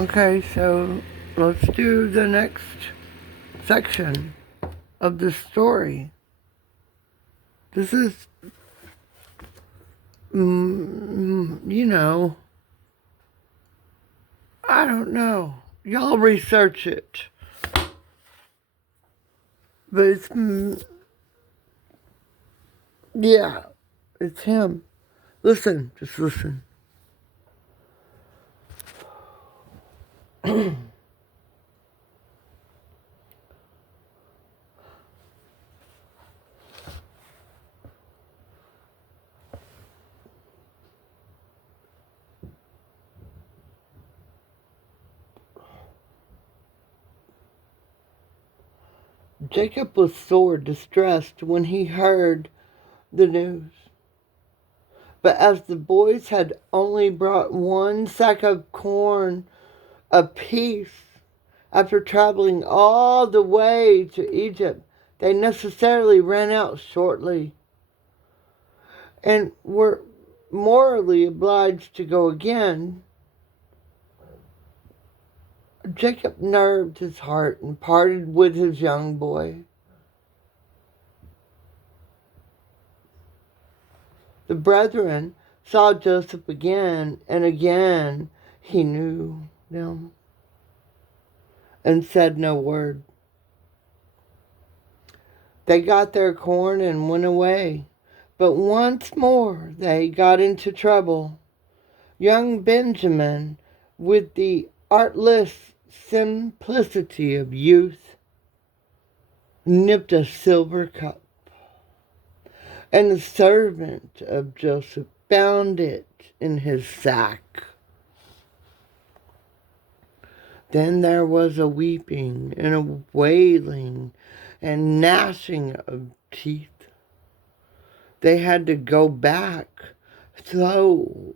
Okay, so let's do the next section of the story. This is, you know, I don't know. Y'all research it. But it's, yeah, it's him. Listen, just listen. Jacob was sore distressed when he heard the news. But as the boys had only brought one sack of corn apiece, after traveling all the way to Egypt, they necessarily ran out shortly and were morally obliged to go again. Jacob nerved his heart and parted with his young boy. The brethren saw Joseph again, and again he knew them and said no word. They got their corn and went away, but once more they got into trouble. Young Benjamin, with the artless simplicity of youth, nipped a silver cup, and the servant of Joseph found it in his sack. Then there was a weeping and a wailing and gnashing of teeth. They had to go back so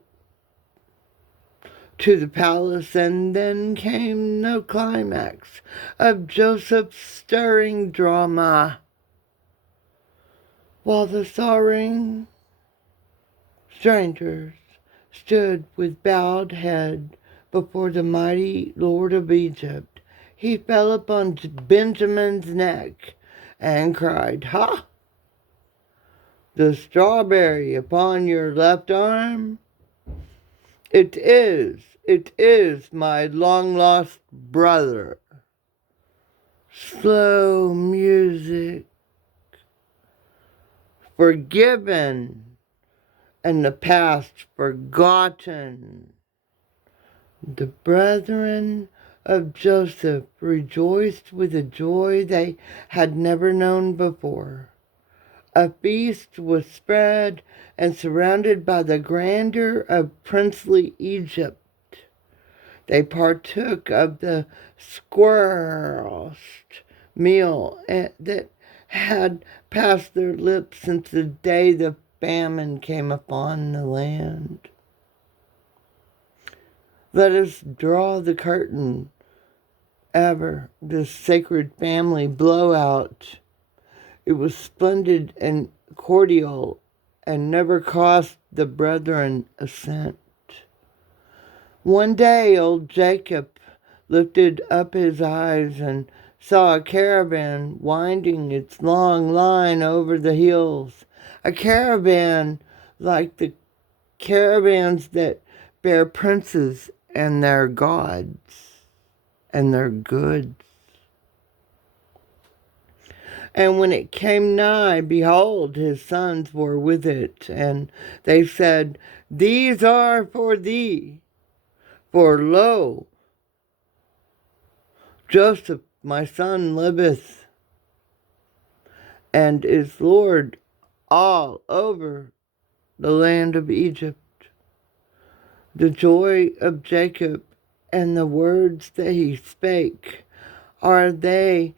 to the palace, and then came the climax of Joseph's stirring drama. While the sorrowing strangers stood with bowed head before the mighty Lord of Egypt, he fell upon Benjamin's neck and cried, "Ha! The strawberry upon your left arm? It is my long-lost brother." Slow music. Forgiven and the past forgotten. The brethren of Joseph rejoiced with a joy they had never known before. A feast was spread and surrounded by the grandeur of princely Egypt. They partook of the squirreled meal that had passed their lips since the day the famine came upon the land. Let us draw the curtain ever, this sacred family blowout. It was splendid and cordial and never cost the brethren a cent. One day old Jacob lifted up his eyes and saw a caravan winding its long line over the hills. A caravan like the caravans that bear princes and their gods and their goods. And when it came nigh, behold, his sons were with it, and they said, "These are for thee, for lo, Joseph my son liveth, and is Lord all over the land of Egypt." The joy of Jacob and the words that he spake are they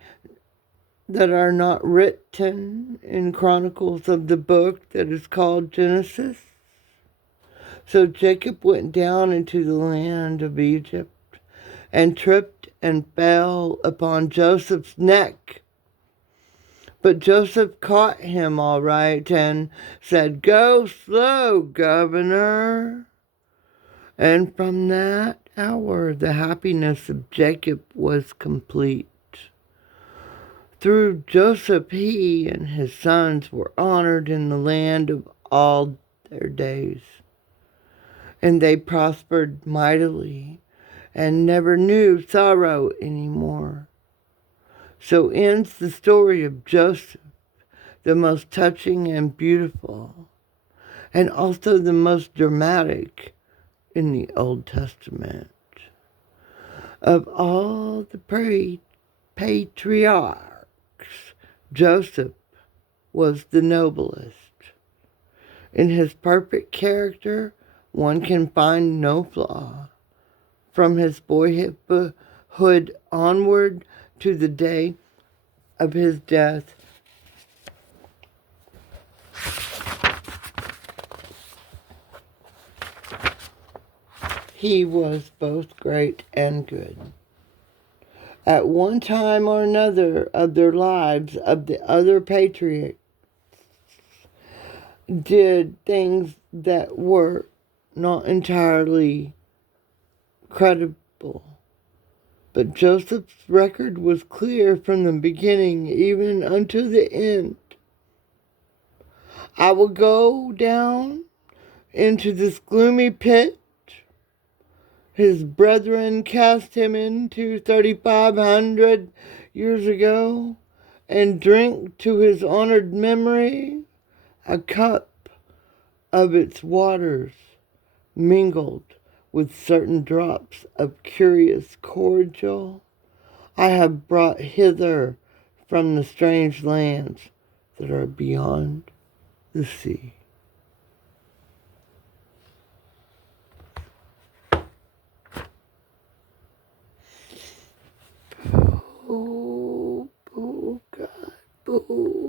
that are not written in chronicles of the book that is called Genesis. So Jacob went down into the land of Egypt and tripped and fell upon Joseph's neck. But Joseph caught him all right and said, "Go slow, governor, And from that hour, the happiness of Jacob was complete. Through Joseph, he and his sons were honored in the land of all their days, and they prospered mightily and never knew sorrow anymore. So ends the story of Joseph, the most touching and beautiful, and also the most dramatic in the Old Testament. Of all the patriarchs, Joseph was the noblest. In his perfect character, one can find no flaw. From his boyhood onward to the day of his death, he was both great and good. At one time or another of their lives, of the other patriots did things that were not entirely credible. But Joseph's record was clear from the beginning even unto the end. I will go down into this gloomy pit his brethren cast him into 3,500 years ago, and drink to his honored memory a cup of its waters mingled with certain drops of curious cordial I have brought hither from the strange lands that are beyond the sea. Oh, God, boo.